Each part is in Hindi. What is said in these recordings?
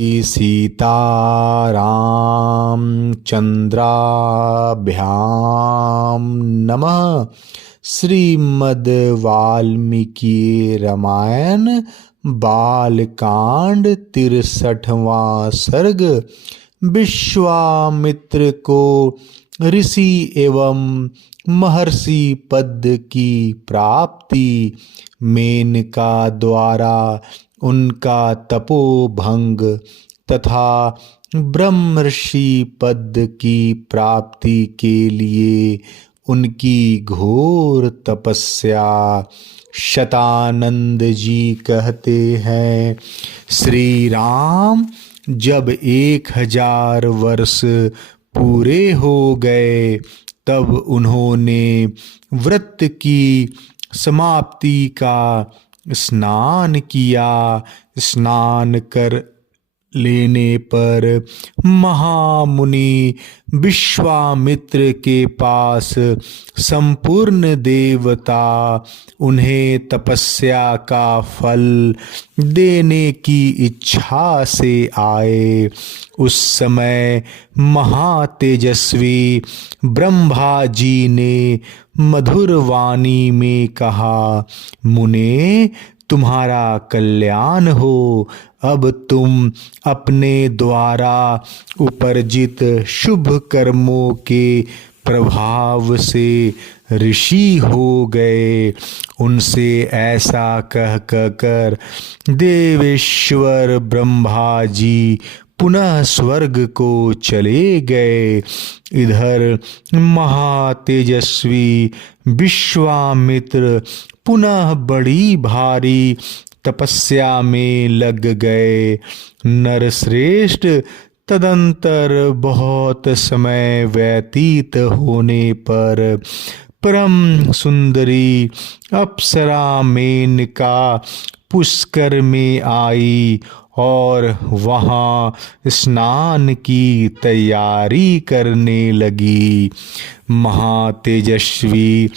सीतारामचंद्राभ्याम नमः। श्रीमद् वाल्मीकि रामायण बालकांड 63वां सर्ग। विश्वामित्र को ऋषि एवं महर्षि पद की प्राप्ति। मेनका द्वारा उनका तपोभंग तथा ब्रह्मर्षि पद की प्राप्ति के लिए उनकी घोर तपस्या। शतानंद जी कहते हैं, श्री राम जब 1000 वर्ष पूरे हो गए तब उन्होंने व्रत की समाप्ति का स्नान किया। स्नान कर लेने पर महामुनि विश्वामित्र के पास संपूर्ण देवता उन्हें तपस्या का फल देने की इच्छा से आए। उस समय महातेजस्वी ब्रह्मा जी ने मधुर वाणी में कहा, मुने तुम्हारा कल्याण हो। अब तुम अपने द्वारा उपर्जित शुभ कर्मों के प्रभाव से ऋषि हो गए। उनसे ऐसा कह कर देवेश्वर ब्रह्मा जी पुनः स्वर्ग को चले गए। इधर महातेजस्वी विश्वामित्र पुनः बड़ी भारी तपस्या में लग गए। नरश्रेष्ठ तदंतर बहुत समय व्यतीत होने पर परम सुंदरी अप्सरा मेनका पुष्कर में आई और वहाँ स्नान की तैयारी करने लगी। महातेजस्वी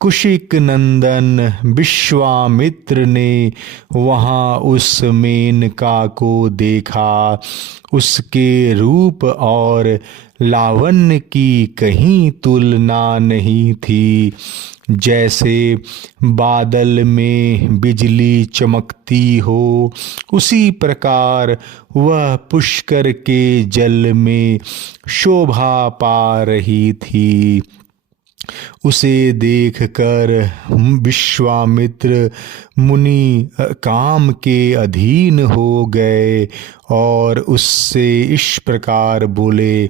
कुशिक नंदन विश्वामित्र ने वहाँ उस मेनका को देखा। उसके रूप और लावण्य की कहीं तुलना नहीं थी। जैसे बादल में बिजली चमकती हो उसी प्रकार वह पुष्कर के जल में शोभा पा रही थी। उसे देखकर विश्वामित्र मुनि काम के अधीन हो गए और उससे इस प्रकार बोले,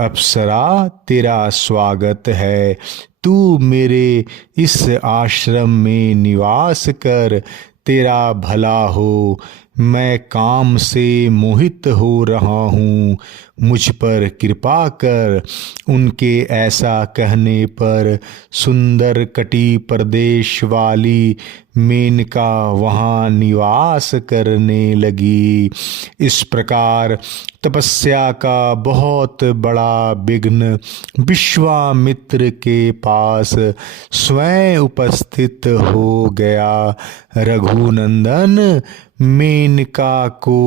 अप्सरा तेरा स्वागत है। तू मेरे इस आश्रम में निवास कर, तेरा भला हो। मैं काम से मोहित हो रहा हूँ, मुझ पर कृपा कर। उनके ऐसा कहने पर सुंदर कटी प्रदेश वाली मेनका वहाँ निवास करने लगी। इस प्रकार तपस्या का बहुत बड़ा विघ्न विश्वामित्र के पास स्वयं उपस्थित हो गया। रघुनंदन मेनका को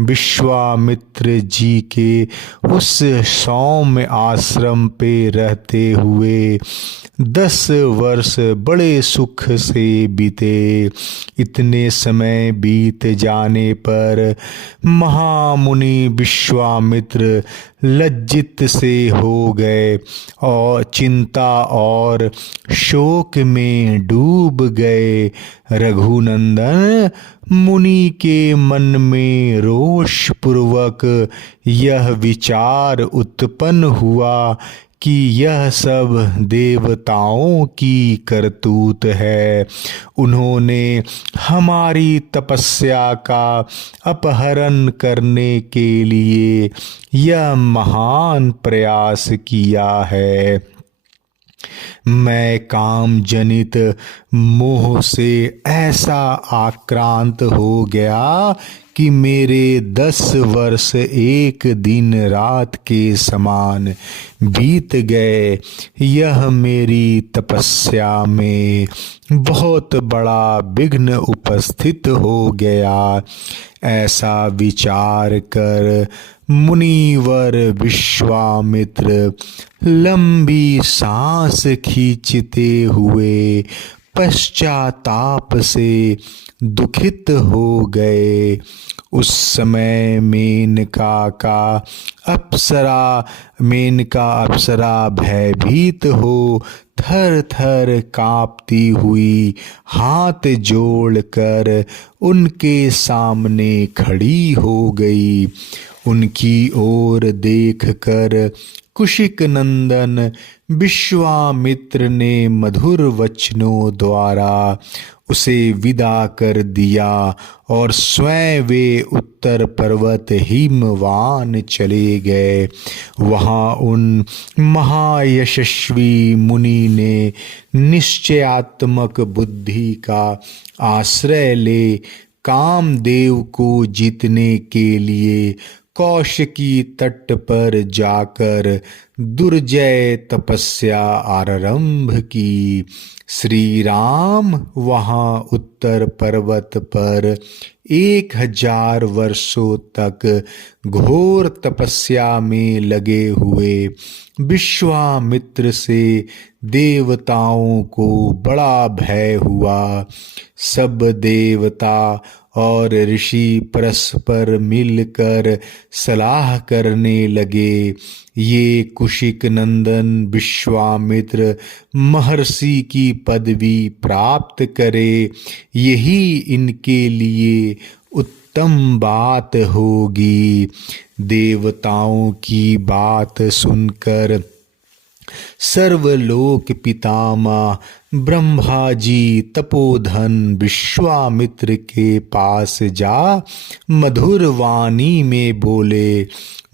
विश्वामित्र जी के उस सौम्य आश्रम पे रहते हुए 10 वर्ष बड़े सुख से बीते। इतने समय बीत जाने पर महामुनि विश्वामित्र लज्जित से हो गए और चिंता और शोक में डूब गए। रघुनंदन मुनि के मन में रोष पूर्वक यह विचार उत्पन्न हुआ कि यह सब देवताओं की करतूत है। उन्होंने हमारी तपस्या का अपहरण करने के लिए यह महान प्रयास किया है। मैं काम जनित मोह से ऐसा आक्रांत हो गया कि मेरे 10 वर्ष एक दिन रात के समान बीत गए। यह मेरी तपस्या में बहुत बड़ा विघ्न उपस्थित हो गया। ऐसा विचार कर मुनिवर विश्वामित्र लंबी सांस खींचते हुए पश्चाताप से दुखित हो गए। उस समय मेनका अप्सरा भयभीत हो थर थर कांपती हुई हाथ जोड़कर उनके सामने खड़ी हो गई। उनकी ओर देखकर कुशिक नंदन विश्वामित्र ने मधुर वचनों द्वारा उसे विदा कर दिया और स्वयं वे उत्तर पर्वत हिमवान चले गए। वहाँ उन महायशस्वी मुनि ने निश्चयात्मक बुद्धि का आश्रय ले कामदेव को जीतने के लिए कौशिकी तट पर जाकर दुर्जय तपस्या आरंभ की। श्री राम वहाँ उत्तर पर्वत पर 1000 वर्षों तक घोर तपस्या में लगे हुए विश्वामित्र से देवताओं को बड़ा भय हुआ। सब देवता और ऋषि परस्पर मिलकर सलाह करने लगे, ये कुशिक नंदन विश्वामित्र महर्षि की पदवी प्राप्त करे, यही इनके लिए उत्तम बात होगी। देवताओं की बात सुनकर सर्वलोक पितामह ब्रह्मा जी तपोधन विश्वामित्र के पास जा मधुर वाणी में बोले,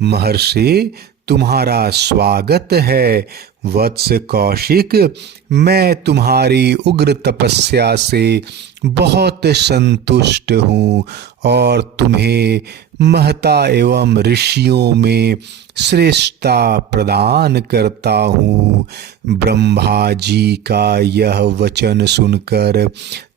महर्षि तुम्हारा स्वागत है। वत्स कौशिक, मैं तुम्हारी उग्र तपस्या से बहुत संतुष्ट हूँ और तुम्हें महता एवं ऋषियों में श्रेष्ठता प्रदान करता हूँ। ब्रह्मा जी का यह वचन सुनकर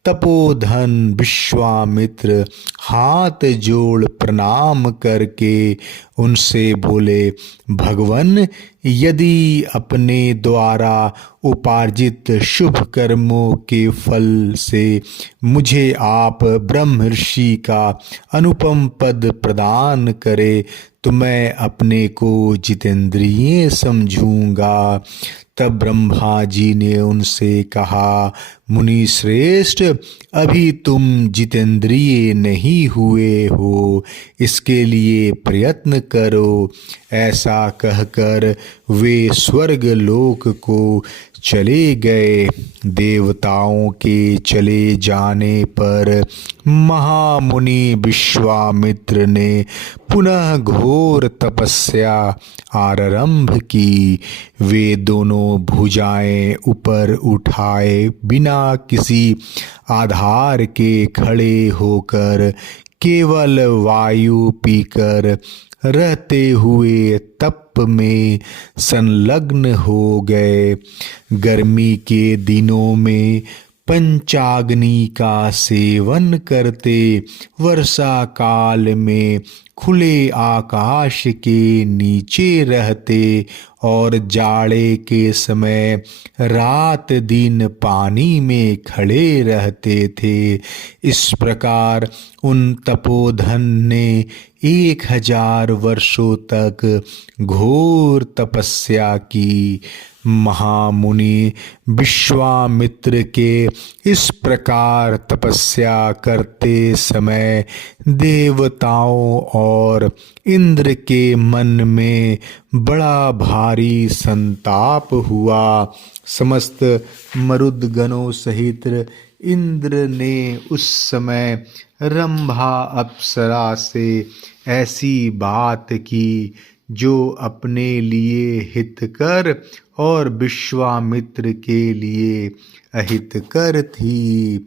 तपोधन विश्वामित्र हाथ जोड़ प्रणाम करके उनसे बोले, भगवन, यदि अपने द्वारा उपार्जित शुभ कर्मों के फल से मुझे आप ब्रह्मर्षि का अनुपम पद प्रदान करे तो मैं अपने को जितेंद्रिय समझूंगा। तब ब्रह्मा जी ने उनसे कहा, मुनि श्रेष्ठ, अभी तुम जितेंद्रिय नहीं हुए हो, इसके लिए प्रयत्न करो। ऐसा कहकर वे स्वर्ग लोक को चले गए। देवताओं के चले जाने पर महामुनि विश्वामित्र ने पुनः घोर तपस्या आरंभ की। वे दोनों भुजाएं ऊपर उठाए बिना किसी आधार के खड़े होकर केवल वायु पीकर रहते हुए तप में संलग्न हो गए। गर्मी के दिनों में पंचाग्नि का सेवन करते, वर्षा काल में खुले आकाश के नीचे रहते और जाड़े के समय रात दिन पानी में खड़े रहते थे। इस प्रकार उन तपोधन ने 1000 वर्षों तक घोर तपस्या की। महामुनि विश्वामित्र के इस प्रकार तपस्या करते समय देवताओं और इंद्र के मन में बड़ा भारी संताप हुआ। समस्त मरुदगणों सहित इंद्र ने उस समय रंभा अप्सरा से ऐसी बात की जो अपने लिए हितकर और विश्वामित्र के लिए अहितकर थी।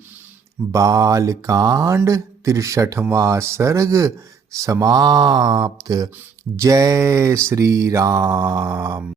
बालकांड 63वां सर्ग समाप्त। जय श्री राम।